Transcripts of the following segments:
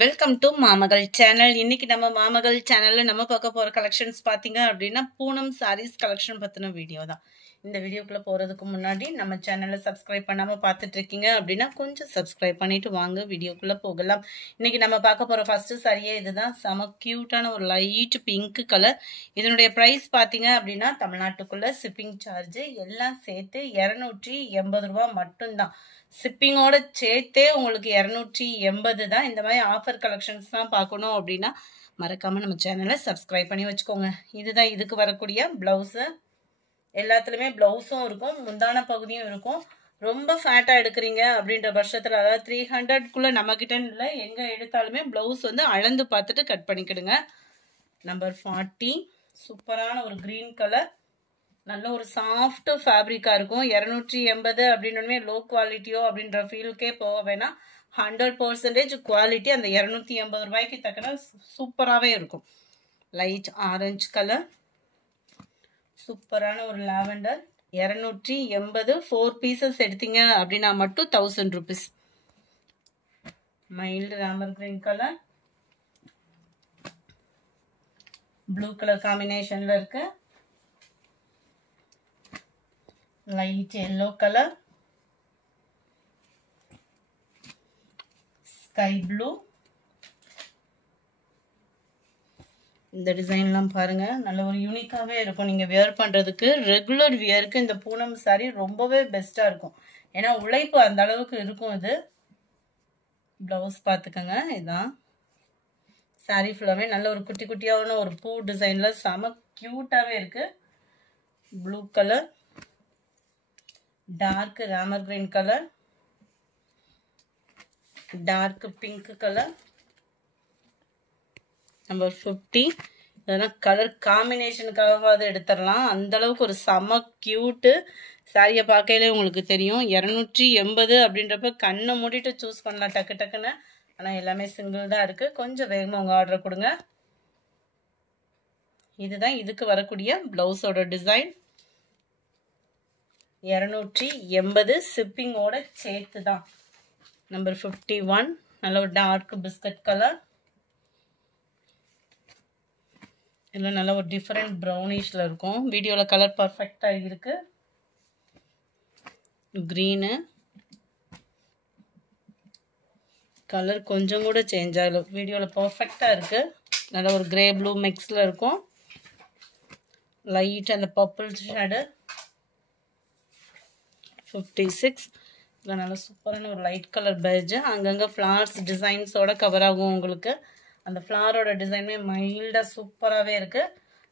Welcome to மாமகள் channel. இன்னைக்கு நம்ம மாமகள் சேனல்ல நம்ம பார்க்க போற கலெக்ஷன்ஸ் பாத்தீங்க அப்படின்னா பூனம் சாரீஸ் கலெக்ஷன் பத்தின வீடியோ தான். இந்த வீடியோக்குள்ள போறதுக்கு முன்னாடி நம்ம சேனலை சப்ஸ்கிரைப் பண்ணாம பார்த்துட்டு இருக்கீங்க அப்படின்னா கொஞ்சம் சப்ஸ்கிரைப் பண்ணிட்டு வாங்க வீடியோக்குள்ள போகலாம். இன்னைக்கு நம்ம பார்க்க போற ஃபர்ஸ்ட் சாரியே இதுதான். செம கியூட்டான ஒரு லைட் பிங்க் கலர். இதனுடைய பிரைஸ் பாத்தீங்க அப்படின்னா தமிழ்நாட்டுக்குள்ள ஷிப்பிங் சார்ஜ் எல்லாம் சேர்த்து 280 ரூபாய் மட்டும்தான். ஷிப்பிங்கோட சேர்த்தே உங்களுக்கு 280 தான். இந்த மாதிரி ஆஃபர் கலெக்ஷன்ஸ்லாம் பார்க்கணும் அப்படின்னா மறக்காம நம்ம சேனலை சப்ஸ்கிரைப் பண்ணி வச்சுக்கோங்க. இதுதான் இதுக்கு வரக்கூடிய பிளவுஸு. எல்லாத்துலேயுமே பிளவுஸும் இருக்கும், முந்தான பகுதியும் இருக்கும். ரொம்ப ஃபேட்டாக எடுக்கிறீங்க அப்படின்ற பட்சத்தில், அதாவது 300க்குள்ளே நம்மக்கிட்ட இல்லை, எங்கே எடுத்தாலுமே பிளவுஸ் வந்து அளந்து பார்த்துட்டு கட் பண்ணிக்கிடுங்க. நம்பர் 40 சூப்பரான ஒரு க்ரீன் கலர், நல்ல ஒரு சாஃப்ட் ஃபேப்ரிக்காக இருக்கும். 280 அப்படின்னே லோ குவாலிட்டியோ அப்படின்ற ஃபீலுக்கே போக வேணாம். 100% குவாலிட்டி அந்த 280 ரூபாய்க்கு தக்கன சூப்பராகவே இருக்கும். லைட் ஆரஞ்சு கலர், சூப்பரான ஒரு லாவெண்டர். 280 4 பீசஸ் எடுத்தீங்க அப்படின்னா மட்டும் 1000 rupees. Mild Ramar green colour, blue colour காம்பினேஷன்ல இருக்கு. Light yellow colour, sky blue. இந்த டிசைன்லாம் பாருங்க, நல்ல ஒரு யூனிக்காவே இருக்கும். நீங்க வியர் பண்றதுக்கு ரெகுலர் வியருக்கு இந்த பூனம் சாரி ரொம்பவே பெஸ்டா இருக்கும். ஏன்னா உழைப்பு அந்த அளவுக்கு இருக்கும். இது பிளவுஸ் பார்த்துக்கோங்க. இதுதான் சாரி ஃபுல்லாவே நல்ல ஒரு குட்டி குட்டியான ஒரு பூ டிசைன்ல செம கியூட்டாவே இருக்கு. Blue colour, dark Ramar green colour, dark pink colour. Number 50. இதெல்லாம் கலர் காம்பினேஷனுக்காகவாது எடுத்துடலாம், அந்த அளவுக்கு ஒரு செம கியூட்டு. சாரியை பார்க்கையிலே உங்களுக்கு தெரியும். 280 அப்படின்றப்ப கண்ணை மூடிட்டு சூஸ் பண்ணலாம் டக்கு டக்குன்னு. ஆனால் எல்லாமே சிங்கிள் தான் இருக்கு. கொஞ்சம் வேகமாக உங்கள் ஆர்டர் கொடுங்க. இதுதான் இதுக்கு வரக்கூடிய பிளவுஸோட டிசைன். 280 ஷிப்பிங்கோட சேர்த்து தான். நம்பர் 51 நல்ல ஒரு டார்க் பிஸ்கட் கலர். இதில் நல்ல ஒரு டிஃப்ரெண்ட் ப்ரௌனிஷில் இருக்கும். வீடியோவில் கலர் பர்ஃபெக்டாக இருக்குது. க்ரீனு கலர் கொஞ்சம் கூட சேஞ்ச் ஆகல, வீடியோவில் பர்ஃபெக்டாக இருக்குது. நல்ல ஒரு கிரே ப்ளூ மிக்ஸில் இருக்கும். லைட் அந்த பர்பிள் ஷேடு. 56 இதில் நல்ல சூப்பரான ஒரு லைட் கலர் பேஜ். அங்கங்கே ஃப்ளார்ஸ் டிசைன்ஸோட கவர் ஆகும் உங்களுக்கு. அந்த ஃப்ளாரோட டிசைனுமே மைல்டாக சூப்பராகவே இருக்குது.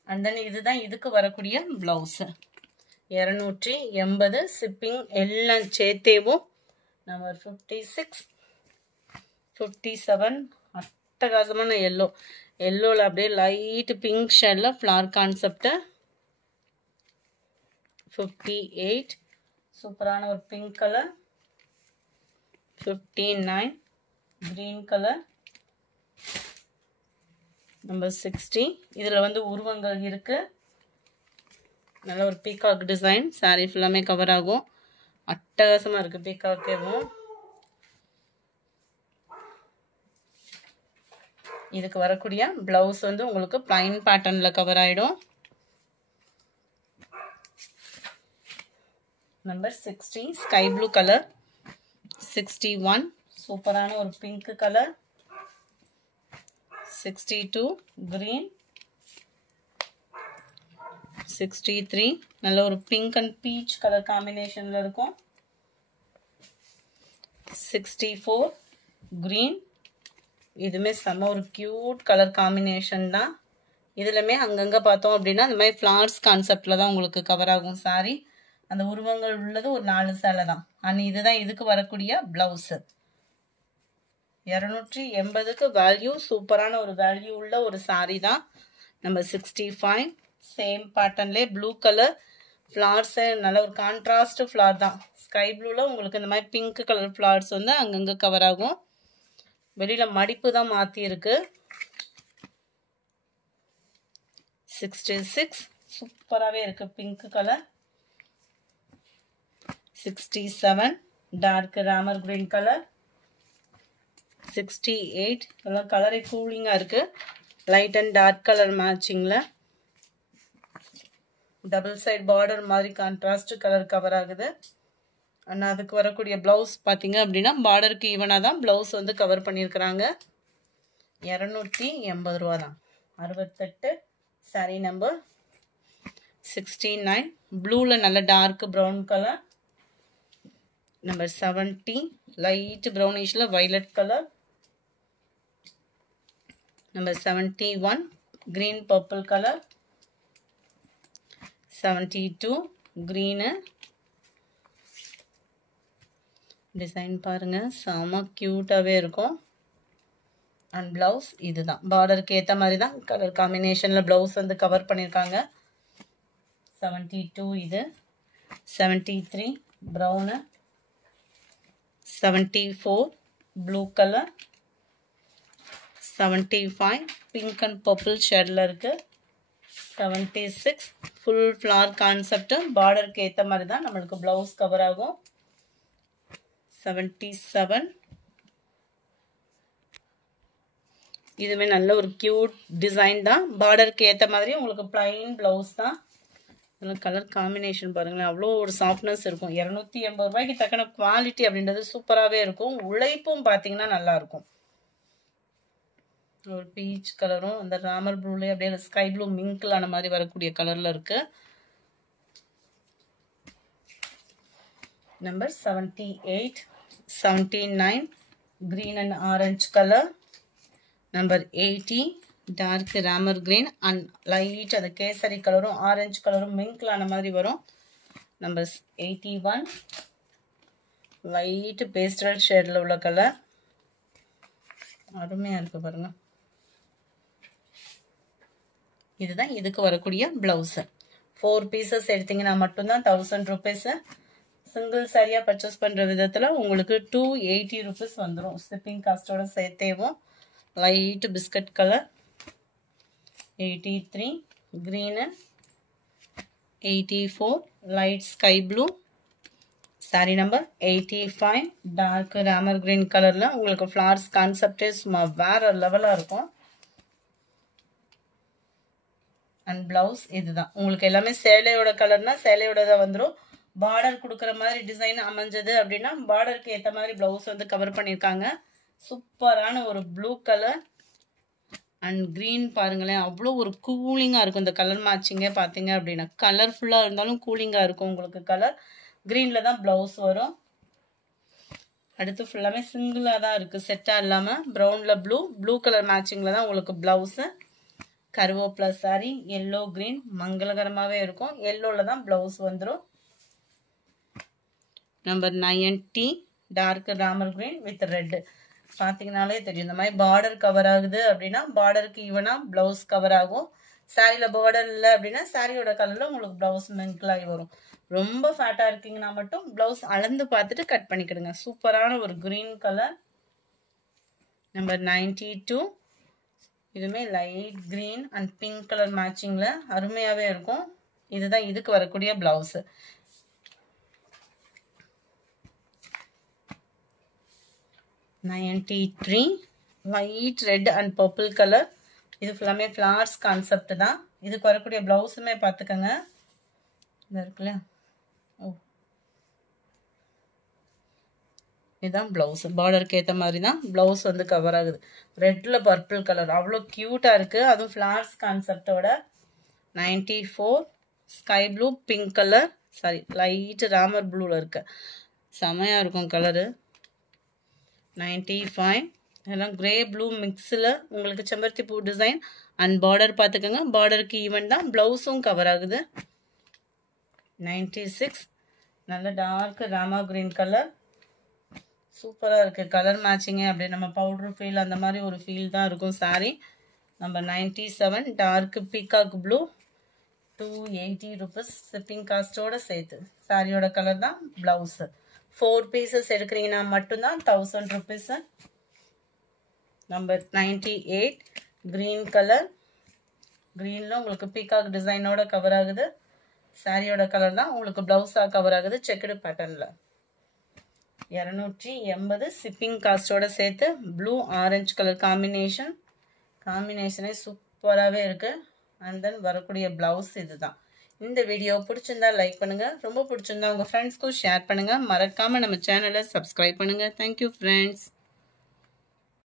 அண்ட் தென் இதுதான் இதுக்கு வரக்கூடிய ப்ளவுஸு. 280 ஷிப்பிங் எல்லாம் சேர்த்தேவும். நம்பர் 56 57 அட்டகாசமான எல்லோ. எல்லோவில் அப்படியே லைட் பிங்க் ஷேடில் ஃப்ளார் கான்செப்டு. 58 சூப்பரான ஒரு pink colour. 59 green colour. Number 60 இதில் வந்து உருவங்கள் இருக்கு. நல்ல ஒரு பீகாக் டிசைன். சாரி ஃபுல்லாமே கவர் ஆகும். அட்டகாசமாக இருக்குது பீகாக்கேவும். இதுக்கு வரக்கூடிய பிளவுஸ் வந்து உங்களுக்கு பிளைன் பேட்டர்னில் கவர் ஆகிடும். Number 60 sky blue colour. 61 சூப்பரான ஒரு பிங்க் கலர். 62 green. 63 நல்ல ஒரு பிங்க் அண்ட் பீச் கலர் காம்பினேஷன்ல இருக்கும். 64 green. இதுமே செம்ம ஒரு கியூட் கலர் காம்பினேஷன் தான். இதுலமே அங்கங்க பார்த்தோம் அப்படின்னா இந்த மாதிரி ஃப்ளார்ஸ் கான்செப்ட்ல தான் உங்களுக்கு கவர் ஆகும் சாரி. அந்த உருவங்கள் உள்ளது ஒரு 4 சேலை தான். அண்ட் இதுதான் இதுக்கு வரக்கூடிய பிளவுஸ். 280க்கு வேல்யூ, சூப்பரான ஒரு வேல்யூ உள்ள ஒரு சாரி தான். நம்பர் 65 சேம் பேட்டர்ன்லேயே ப்ளூ கலர் ஃப்ளார்ஸ். நல்ல ஒரு கான்ட்ராஸ்ட் ஃப்ளார் தான். ஸ்கை ப்ளூவில் உங்களுக்கு இந்த மாதிரி பிங்க் கலர் ஃப்ளார்ஸ் வந்து அங்கங்கே கவர் ஆகும். வெளியில் மடிப்பு தான் மாற்றிருக்கு. 66 சூப்பராகவே இருக்குது pink colour. 67 dark Ramar green colour. 68. இதெல்லாம் கலரே கூலிங்காக இருக்குது. லைட் அண்ட் டார்க் கலர் மேட்சிங்கில் டபுள் சைட் பார்டர் மாதிரி கான்ட்ராஸ்ட் கலர் கவர் ஆகுது. அண்ட் அதுக்கு வரக்கூடிய ப்ளவுஸ் பார்த்தீங்க அப்படின்னா பார்டருக்கு ஈவனாக தான் ப்ளவுஸ் வந்து கவர் பண்ணியிருக்கிறாங்க. 280 ரூபா தான். 68 சாரீ நம்பர் 69. ப்ளூவில் நல்ல dark brown colour. Number 70 light ப்ரௌனிஷில் violet colour. Number 71 green purple color. 72 green. Design பாருங்க செம கியூட்டாகவே இருக்கும். அண்ட் ப்ளவுஸ் இதுதான் பார்டருக்கு ஏற்ற மாதிரி தான் கலர் காம்பினேஷனில் ப்ளவுஸ் வந்து கவர் பண்ணியிருக்காங்க. 72 இது. 73 brown. 74 blue colour. 75 pink and purple ஷேடில் இருக்குது. 76 ஃபுல் ஃப்ளார் கான்செப்ட் பார்டருக்கு ஏற்ற மாதிரி தான் நம்மளுக்கு ப்ளவுஸ் கவர் ஆகும். 77 இதுவே நல்ல ஒரு கியூட் டிசைன் தான். பார்டருக்கு ஏற்ற மாதிரி உங்களுக்கு பிளைன் ப்ளவுஸ் தான். இதெல்லாம் கலர் காம்பினேஷன் பாருங்களேன் அவ்வளோ ஒரு சாஃப்ட்னஸ் இருக்கும். 280 ரூபாய்க்கு தக்கன குவாலிட்டி அப்படின்றது சூப்பராகவே இருக்கும். உழைப்பும் பார்த்தீங்கன்னா நல்லாயிருக்கும். ஒரு பீச் கலரும் அந்த ராமர் ப்ளூலேயே அப்படியே ஸ்கை ப்ளூ மிங்கிள் ஆன மாதிரி வரக்கூடிய கலரில் இருக்கு. Number 78 79 green and orange color. Number 80 dark Ramar green and light அந்த கேசரி கலரும் ஆரஞ்சு கலரும் மிங்கிள் ஆன மாதிரி வரும். நம்பர் 81 லைட் பேஸ்டல் ஷேடில் உள்ள கலர். அருமையாக இருக்குது பாருங்க. இதுதான் இதுக்கு வரக்கூடிய ப்ளவுஸு. 4 பீசஸ் எடுத்தீங்கன்னா மட்டும்தான் 1000 ருபீஸு. சிங்கிள் சாரியாக பர்ச்சேஸ் பண்ணுற விதத்தில் உங்களுக்கு 280 ருபீஸ் வந்துடும் ஷிப்பிங் காஸ்ட்டோட சேர்த்தேவும். Light biscuit colour. 83 green. 84 light sky blue. Sari number 85 dark Ramar green கலரில் உங்களுக்கு ஃப்ளார்ஸ் கான்செப்டே சும்மா வேறு லெவலாக இருக்கும். அண்ட் ப்ளவுஸ் இதுதான் உங்களுக்கு எல்லாமே சேலையோட கலர்னா சேலையோட தான் வந்துடும். பார்டர் கொடுக்குற மாதிரி டிசைன் அமைஞ்சது அப்படின்னா பார்டருக்கு ஏற்ற மாதிரி ப்ளவுஸ் வந்து கவர் பண்ணியிருக்காங்க. சூப்பரான ஒரு ப்ளூ கலர் அண்ட் க்ரீன் பாருங்களேன் அவ்வளோ ஒரு கூலிங்காக இருக்கும். இந்த கலர் மேட்சிங்கே பார்த்தீங்க அப்படின்னா கலர்ஃபுல்லாக இருந்தாலும் கூலிங்காக இருக்கும் உங்களுக்கு. கலர் க்ரீனில் தான் ப்ளவுஸ் வரும். அடுத்து ஃபுல்லாமே சிங்கிளாக தான் இருக்குது செட்டாக இல்லாமல். ப்ரௌனில் ப்ளூ கலர் மேட்சிங்கில் தான் உங்களுக்கு ப்ளவுஸு. கருவேப்பிலை சாரி எல்லோ க்ரீன் மங்களகரமாகவே இருக்கும். எல்லோவில் தான் ப்ளவுஸ் வந்துடும். Number 90 dark Ramar green with red. பார்த்தீங்கனாலே தெரியும் இந்த மாதிரி பார்டர் கவர் ஆகுது அப்படின்னா பார்டருக்கு ஈவனாக ப்ளவுஸ் கவர் ஆகும். சாரியில் பார்டர் இல்லை அப்படின்னா சாரியோட கலரில் உங்களுக்கு ப்ளவுஸ் மிங்கிளாகி வரும். ரொம்ப ஃபேட்டாக இருக்கீங்கன்னா மட்டும் ப்ளவுஸ் அளந்து பார்த்துட்டு கட் பண்ணிக்கிடுங்க. சூப்பரான ஒரு க்ரீன் கலர். நம்பர் 92 இதுவுமே light green and pink colour மேட்சிங்கில் அருமையாகவே இருக்கும். இதுதான் இதுக்கு வரக்கூடிய blouse. $93 light red and purple colour. இது ஃபுல்லாமே ஃப்ளார்ஸ் கான்செப்ட் தான். இதுக்கு வரக்கூடிய ப்ளவுஸுமே பார்த்துக்கோங்க. இது இருக்குல்ல இதுதான் ப்ளவுஸ். பார்டருக்கு ஏற்ற மாதிரி தான் ப்ளவுஸ் வந்து கவர் ஆகுது. ரெட்டில் பர்பிள் கலர் அவ்வளோ க்யூட்டாக இருக்குது. அதுவும் ஃப்ளார்ஸ் கான்செப்டோட. 94 sky blue pink colour sari light Ramar ப்ளூவில் இருக்கு. செமையாக இருக்கும் கலரு. 95 இதெல்லாம் கிரே ப்ளூ மிக்ஸில் உங்களுக்கு செம்பருத்தி பூ டிசைன் அண்ட் பார்டர் பார்த்துக்கோங்க. பார்டருக்கு ஈவன் தான் ப்ளவுஸும் கவர் ஆகுது. 96 நல்ல டார்க் ராமா கிரீன் கலர். சூப்பராக இருக்குது கலர் மேட்சிங்கே. அப்படியே நம்ம பவுடர் ஃபீல் அந்த மாதிரி ஒரு ஃபீல் தான் இருக்கும் sari. Number 97 dark peacock blue. 280 rupees shipping காஸ்ட்டோட சேர்த்து. சாரியோட கலர் தான் ப்ளவுஸு. 4 பீசஸ் எடுக்கிறீங்கன்னா மட்டும்தான் 1000 ருபீஸு. Number 98 green colour. க்ரீனில் உங்களுக்கு பீகாக் டிசைனோட கவர் ஆகுது. சாரியோட கலர் தான் உங்களுக்கு ப்ளவுஸாக கவர் ஆகுது செக்குடு பேட்டர்னில். 280 ஷிப்பிங் காஸ்டோட சேர்த்து ப்ளூ ஆரஞ்சு கலர் காம்பினேஷனே சூப்பராகவே இருக்குது. அண்ட் தென் வரக்கூடிய ப்ளவுஸ் இதுதான். இந்த வீடியோ பிடிச்சிருந்தா லைக் பண்ணுங்கள், ரொம்ப பிடிச்சிருந்தா உங்கள் ஃப்ரெண்ட்ஸ்க்கும் ஷேர் பண்ணுங்கள். மறக்காமல் நம்ம சேனலை சப்ஸ்கிரைப் பண்ணுங்கள். Thank you friends.